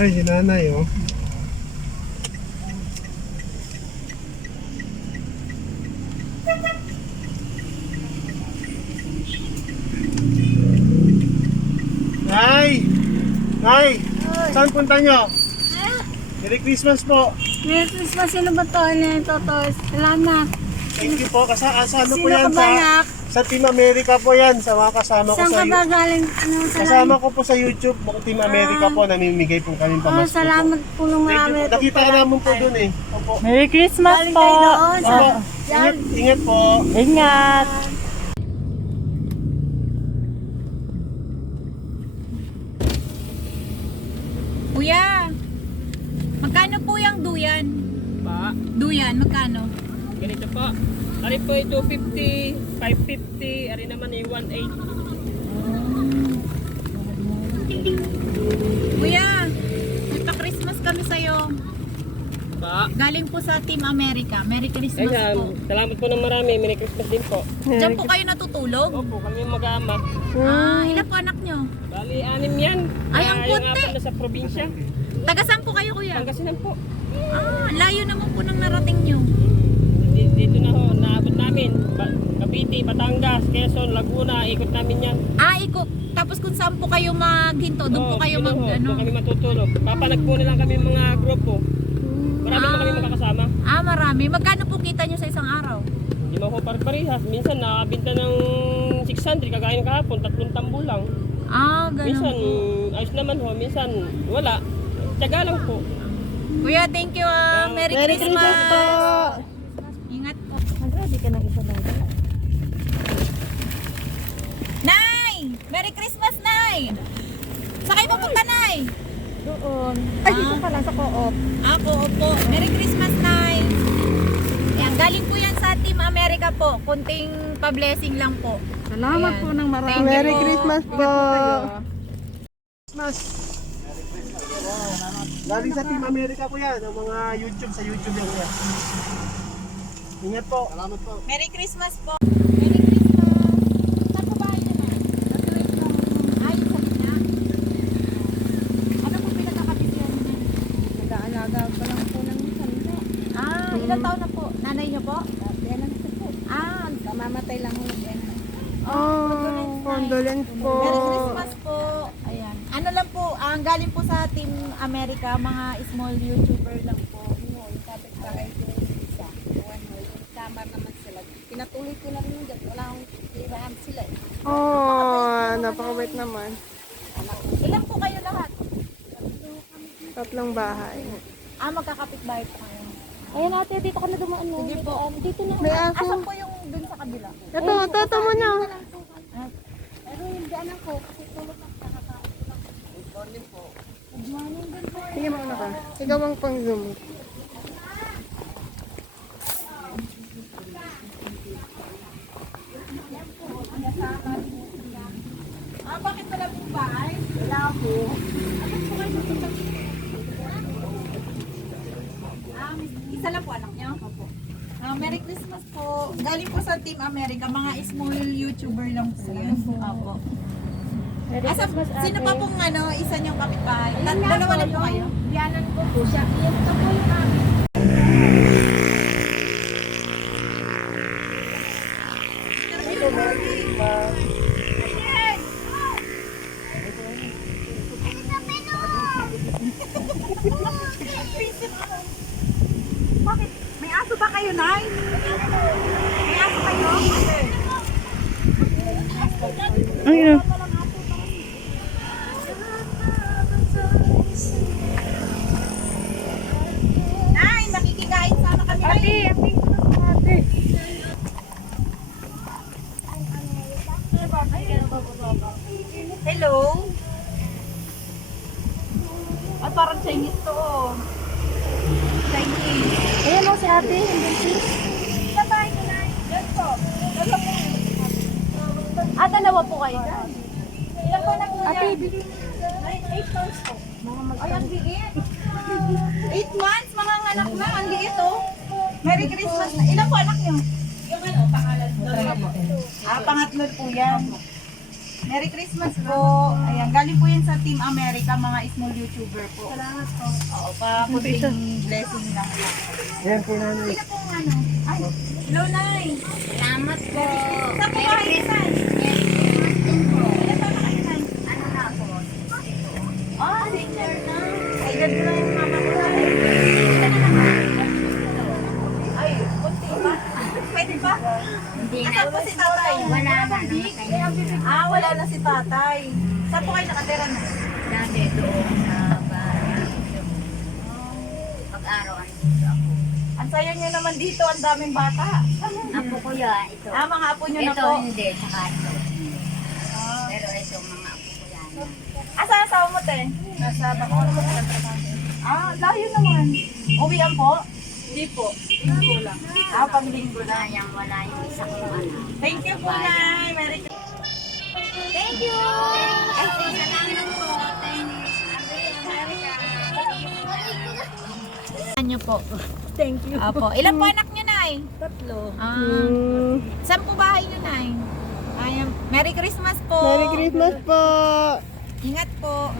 Ay, si nanay, oh. Nay! Nay! Saan punta nyo? Merry Christmas po. Merry Christmas, sino ba to? Ano yung toto? Salamat. Thank you po. Sa ano po Sino yan? ka ba, anak? Sa Team America po yan. Sa mga kasama ko Saan sa ka ba galing? Ano, kasama ko po sa YouTube. Team America po. Namimigay po kami pamasko po. salamat po ng Thank marami. you po. Nakita ka namin po dun eh. Opo. Merry Christmas Galing po! kayo doon. Opo. Ingat, ingat po. Ingat! Kuya, magkano po yung duyan? Pa, Duyan, magkano? ganito po. Ari po ay 250, 550, ari naman ay 180. Kuya, nagpa-Christmas kami sa'yo. Pa, Galing po sa Team America. Merry Christmas ayan, po. salamat po ng marami. Merry Christmas din po. Diyan po kayo natutulog? Opo, kami mag-ama. Ilan po anak nyo? Bali, 6 yan. Ay, ang Yung puti. 4 na sa probinsya. Taga saan po kayo, kuya? Pangasinan po. Layo naman po nang narating nyo. Dito na ho, naabot namin. Cavite, Batangas, Quezon, Laguna, ikot namin yan. Ikot. Tapos kung saan po kayo maghinto, doon po kayo yun ho, ano? doon kami matutulog. Papanag po na lang kami mga grupo. Marami na kami makakasama. Marami. Magkano po kita nyo sa isang araw? Hindi mo ko parehas. Minsan nakabinta ng 600, kagain kahapon, 3 tambo lang. Minsan Ganun. ayos naman ho, minsan wala. Tiyaga lang po. Kuya, thank you. Merry Christmas po! Ingat po. Mag-ready ka ng isa lang. Nay! Merry Christmas, Nay! Sakay papunta, Nay! Doon. Ay, dito pala sa co-op. Ako, opo. Merry Christmas, Nay! Yan, galing po yan sa Team America po. Kunting pa-blessing lang po. Salamat Ayan. po ng marami. Thank you Merry po. Christmas po! Christmas. Galing sa Team America po yan. Ang mga YouTube, sa YouTube yan. Ingat po. Salamat po. Merry Christmas po. Merry Christmas. Saan po bahay niyo, Nay? Ay, sa gitna. Ano po pinagkakabisihan niyo? Nag-aalaga pa lang po ng sanda. Ilang taon na po? Nanay niyo po? Kailan ito po? Kamamatay lang ho. Condolence po! Merry Christmas po. Ayan. Ano lang po, ang galing po sa Team America, mga small YouTuber lang po. Yung kapit-bahay ko yung isa. Yung kamar naman sila. Pinatuloy ko na rin yung dyan. Wala akong tirahan sila eh. Oh, napakabait naman. Ilan po kayo lahat? Tatlong bahay. Magkakapit bahay po kayo. Ayun ate, dito ka na dumaan mo. Sige po. Dito na. May asan po yung dun sa kabila? Ito mo na. Pero yung daanan ko, kasi tulog na kakakain ko lang. Good morning po. Good morning din po. Sige mo na ka. Ikaw ang pang-zoom. Bakit wala pong bahay? Wala po. Isa lang po anak niyo? Opo. Merry Christmas po. Galing po sa Team America, mga small YouTuber lang po yan. Opo. Sino pa pong isa niyong kapitbahay? Dalawa lang po kayo? Diyanan ko po siya. Yan ito po yung amin. Bakit? May aso ba kayo, Nay? May aso kayo? Ayun. Nay, nakikikain sana kami. Hello? Parang Chinese to. Chinese. Ayun o si ate. Hindi si. Sa bahay ko, Nay. Yan po. Dalawa po kayo. Ilan po na po Ate, yan? 8 months po. Ay, ang liit. 8 months, mga anak na. Ang liit, oh. Merry Christmas na. Ilan po anak niyo? Yung pangalan. Pangatlo po yan. Merry Christmas po. Ayan, galing po yan sa Team America, mga small YouTuber po. Salamat po. Oo, pa-kunting blessing lang. Yan po nanay. Sino pong ano? Ay, hello, Nay. Salamat po. Saan po kayo, Nay? Ilan taon na kayo, Nay? Ano na po? Oh, senior na. Ay, ganda lang yung mama ko, Nay. Ilan na naman? Ay, kunti pa. Pwede pa? Hindi na. Asan po si tatay? Wala na. Namatay na. Ah, wala na si tatay. Saan po kayo nakatira na? Dati doon sa bahay. Pag-arawan dito ako. Ang saya niyo naman dito, ang daming bata. Apo ko yan. Ito. Ah, mga apo niyo na Ito po. hindi. Saka ito. Pero ito mga apo ko yan. Asa asawa mo, te? Nasa Bacoor po. Ah, layo naman. Uwian po? Hindi po. Linggo lang. Ah, pag linggo lang. Sayang wala yung isa kong anak. Thank you po, Nay. Merry Christmas. Thank you! Ay, salamat po. Ano po? Thank you. Apo. Ilan po anak niyo, Nay? 3. Saan po bahay niyo, Nay? Ayan. Merry Christmas po. Merry Christmas po. Ingat po.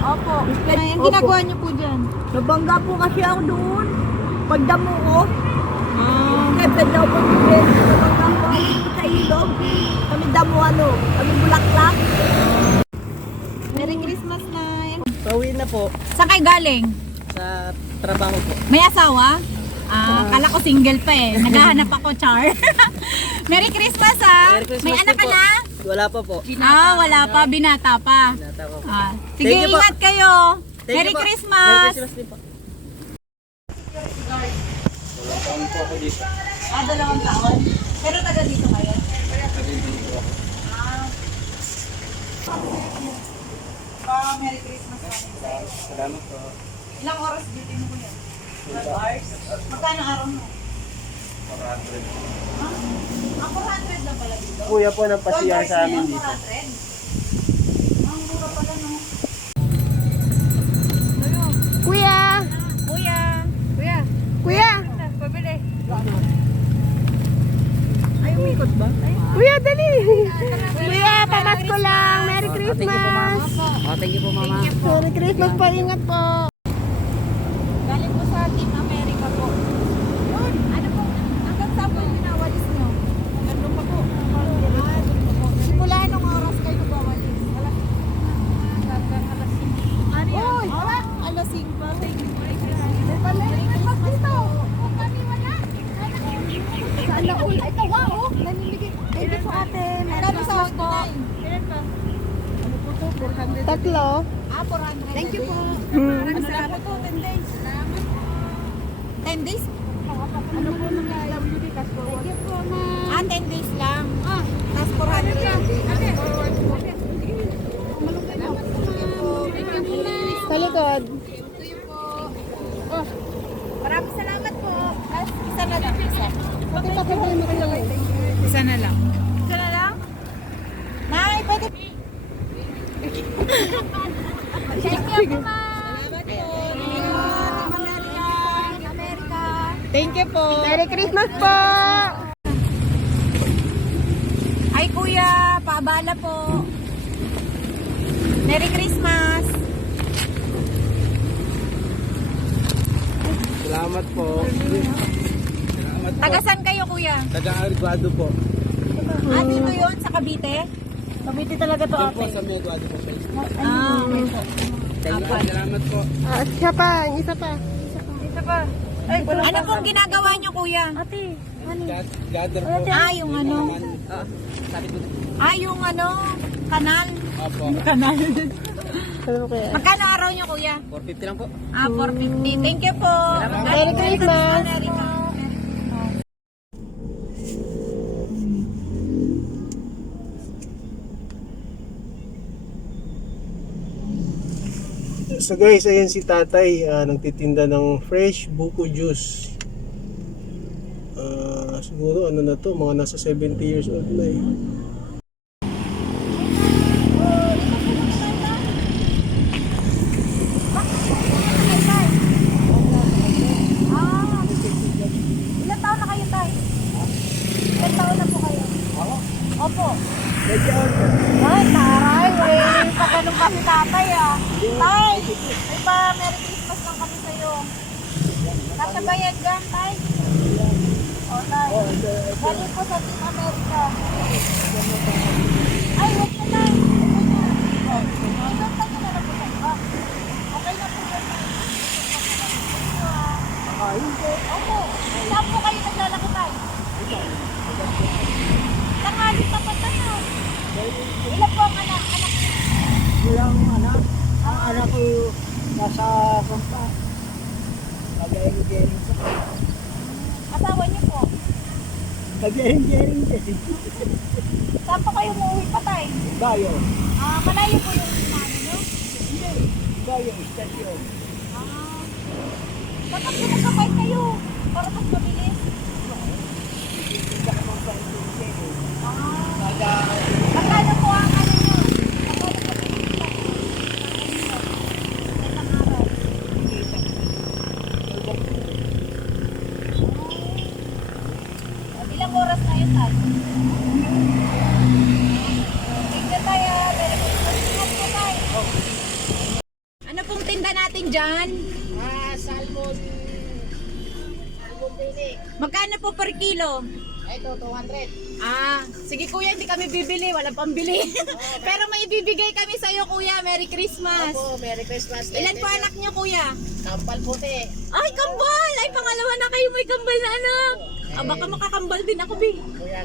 Opo. Ang ginagawa niyo po dyan? Nabangga po kasi ako doon. Pagdamo ko. Kaya daw po nabangga po ako sa ilog. Kami damo kami bulaklak. Merry Christmas, Nay. Pauwi na po Saan kayo galing? sa trabaho po. May asawa? Ah, kala ko single pa eh. Naghahanap ako, Char. Merry Christmas, ah. Merry Christmas May anak din ka po. na? Wala pa po. Ah, wala pa. Binata pa. Binata ko. Ah, sige, Thank you po. ingat kayo. Thank Merry you po. Christmas. Merry Christmas din po. Ah, 2 taon. Pero taga dito kayo? Ah, Merry Christmas. Salamat po. Ilang oras duty mo kuya? 12 hours? Magkano araw mo? 400. Ah, 400 lang pala dito? Kuya po ng 12 pasiya hours sa na amin yun, dito. 400? Ang mura pala, no? Kuya! Kuya! Kuya! Pabili. Ay, umikot ba? Kuya, dali! Kuya, pamasko lang! Merry Christmas! Thank you po, mama. Merry Christmas po! Ingat po! Galing po sa Team America po. Yun, ano po? Hanggang saan po yung pinawalis nyo? Gandun pa po. Simula nung oras kayo nagwawalis? Alas 5. Ano yan? Uy! Alas 5. Thank you po. Merry Christmas dito. Kami wala. Saan na ulit? Ito ba? Nanimigay. Thank you po ate. Merry Christmas po. Ilan pa? Ano po to? 400. Tatlo. Ah, 400. Thank you po. Ano lang po to? 10 days. 10 days? Ano po ng WD cash po? Thank you po na. Ah, 10 days lang. Ah, tapos 400 lang. Sa likod. Maraming salamat po. Isa na lang. Pati pa po mo kayo. Isa na lang. Isa na lang? Nay, pwede. Thank you po, ma'am. Salamat po. America. Thank you po. Merry Christmas po! Ay, kuya. Paabala po. Merry Christmas. Salamat po. Taga saan kayo, kuya? Taga-Arguado po. Ah, dito yun, sa Cavite? Kabiti talaga to, Doon po ate. sa may Arguado po siya. Ah, okay po. Salamat po. Isa pa, isa pa. Ano pong ginagawa nyo, kuya? Ate, Gather po. Ah, yung ano? Sabi ko. Ah, yung ano? Kanal? Opo. Kanal. Ano kaya? Magkano araw nyo, kuya? 450 lang po. Ah, 450. Thank you po. Merry Christmas. America. So guys, ayan si tatay, nagtitinda ng fresh buko juice. Siguro ano na to, mga nasa 70 years old na eh. May pa Merry Christmas lang kami sa'yo. Kasabayan dyan, tay. O, tay. Galing po sa Team America. Ay, huwag na, tay. Huwag na. Ay, doon tayo na lang po tayo. Okay na po yun, tay. Opo. Saan po kayo naglalaki, tay? Tanghali pa pa tayo. Ilan po ang anak niyo? Walang anak. Ang anak ko nasa kumpa. Nag-jering-jering siya. Asawa niyo po. Nag-jering-jering siya. Saan po kayo umuwi pa, tay? Bayo. Malayo po yung mami niyo? Bayo, istasyon. Bakit pinasakay kayo? Para mas mabilis. Magkano po ang ano nyo? Magkano po pinipila? Isang araw. Ilang oras na yun, tay? Thank you, tay. Very good. Ingat po, tay. Ano pong tinda natin dyan? Salmon dili. Magkano po per kilo? Ito, 200. Sige kuya, hindi kami bibili, walang pambili. Pero may ibibigay kami sa iyo kuya, Merry Christmas. Opo, Merry Christmas. Ilan po anak niyo kuya? Kampal puti. Ay, kambal! Ay, pangalawa na kayo may kambal na anak. Baka makakambal din ako, Bi. Kuya,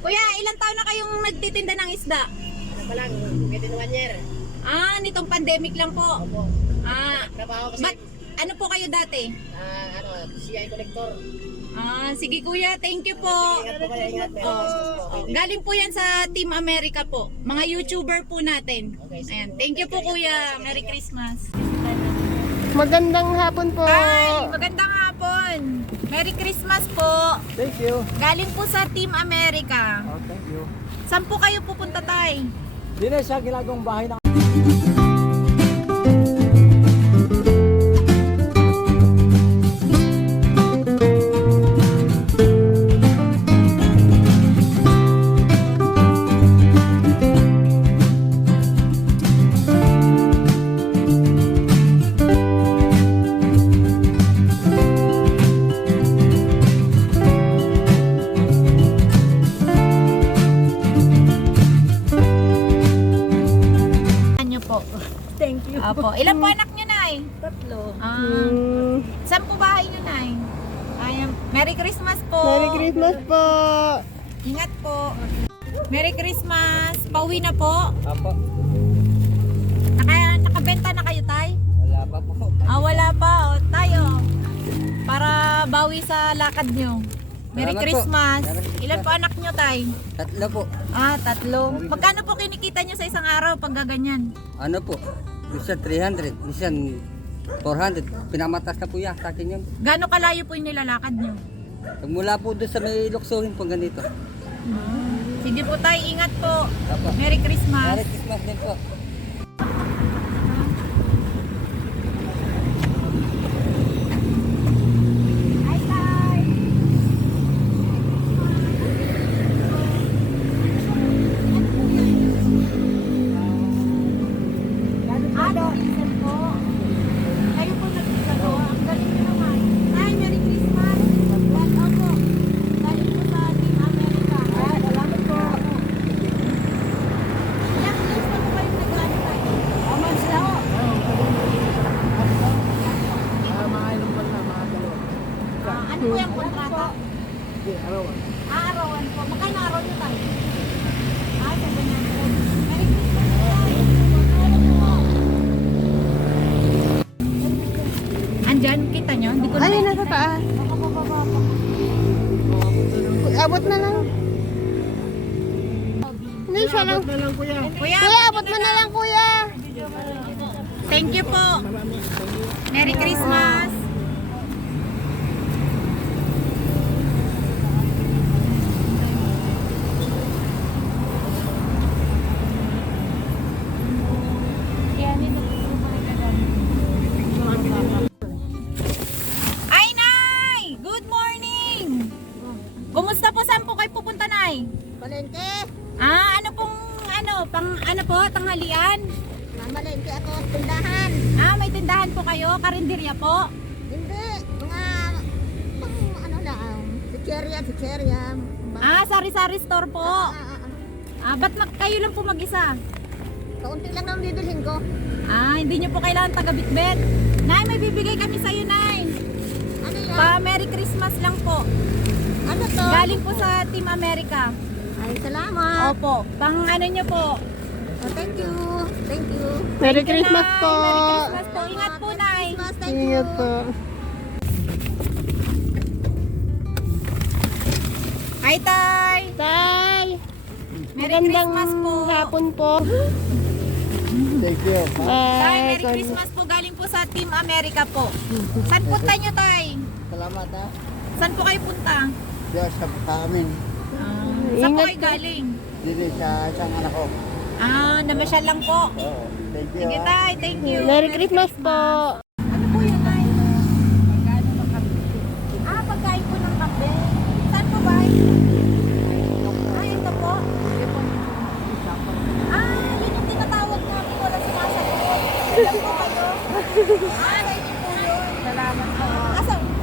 Kuya, ilan taon na kayong nagtitinda ng isda? ano pa lang, within 1 year. Nitong pandemic lang po. Opo. Trabaho kasi, But, ano po kayo dati? CI collector. Sige kuya, thank you po. Ingat po kayo, ingat. Merry Christmas po. Galing po yan sa Team America po. Mga YouTuber po natin. Ayan, thank you po kuya. Merry Christmas. Magandang hapon po. Hi, magandang hapon. Merry Christmas po. Thank you. Galing po sa Team America. Oh, thank you. Saan po kayo pupunta tay? Di na siya ginagawang bahay na Ano po? Thank you. Apo. Ilan po anak niyo nay? 3. Saan po bahay niyo nay? Ayan. Merry Christmas po. Merry Christmas po. Ingat po. Merry Christmas. Pauwi na po. Apo. Nakabenta na kayo tay? Wala pa po. Wala pa. Tayo. Para bawi sa lakad nyo. Merry Salamat po. Christmas. Merry Christmas. Ilan po anak nyo tay? 3 po. 3. Magkano po kinikita nyo sa isang araw pag gaganyan? Ano po? Minsan 300, minsan 400. Pinamatas na po yan sa akin yun. Gaano kalayo po yung nilalakad nyo? Mula po doon sa may luksuhin po ganito. Sige po tay, ingat po. Apo. Merry Christmas. Merry Christmas din po. Hi tay. Pinsan po. Kayo po nagkagawa. Ang galing nyo naman. Tay, Merry Christmas. Yan, opo. Galing po sa Team America. Salamat po. Ilang years na po kayo nag-ano tayo? Months na ho. Ano po yung kontrata? Arawan po. Magkano araw nyo tayo? 700. Merry Christmas po tayo. Andyan, kita nyo? Hindi ko na Ay, makita. nasa taas. Abot na lang. Hindi siya lang. Kuya, Kuya, abot mo na lang, kuya. thank you po. Merry Christmas. Ay, Nay! Good morning! Kumusta po? Saan po kayo pupunta, Nay? Palengke. Ano pong, pang, ano po, tanghalian? Mamalengke ako tindahan. Ah, may tindahan po kayo? Karinderya po? Hindi, mga pang ano lang, sikerya. Ah, sari-sari store po. Ba't kayo lang po mag-isa? Kaunti lang ang bibilhin ko. Hindi nyo po kailangan taga-bitbit. Nay, may bibigay kami sa'yo, Nay. Ano yan? Merry Christmas lang po. Ano to? Galing po sa Team America. Ay, salamat. Opo, pang ano nyo po. Oh, thank you. Merry Christmas Nay. po. Merry Christmas po. Ingat po, Nay. Thank you. Ingat po. Hi, Tay. Tay! Merry Magandang Christmas po. hapon po. Thank you. Tay, Bye. Merry Christmas po. Galing po sa Team America po. Saan punta nyo, Tay? Salamat ha. Saan po kayo punta? Diyos sa amin. Saan po Ingat kayo galing? Dili sa isang anak ko. Namasyal lang po. Oo. Thank you. Sige, Tay. Thank you. Merry Christmas po. Ano po yun, Tay? Pagkain po ng kape. Saan po ba? Ito po. Yun yung tinatawag namin. Wala sinasagot. Ilan po kayo? Thank you po yun. Salamat po.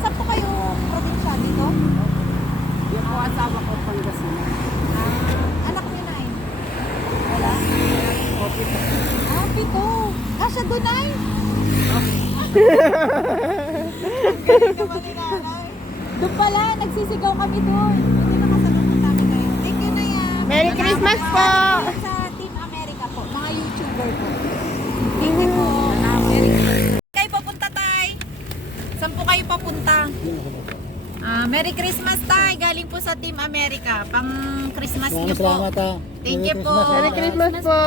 Saan po kayo probinsya dito? Yung po asawa ko Pangasinan. Anak niyo na eh. Wala? Pito. Siya doon ay. Galing naman ni nanay. Doon pala, nagsisigaw kami doon. Hindi nakasalubong namin kayo. Thank you na yan. Merry Christmas po. Sa Team America po, mga YouTuber po. Thank you po. Merry Christmas. Kayo papunta, Tay? Saan po kayo papunta? Merry Christmas, Tay. Galing po sa Team America. Pang Christmas niyo po. Salamat ha. Thank you po. Merry Christmas po.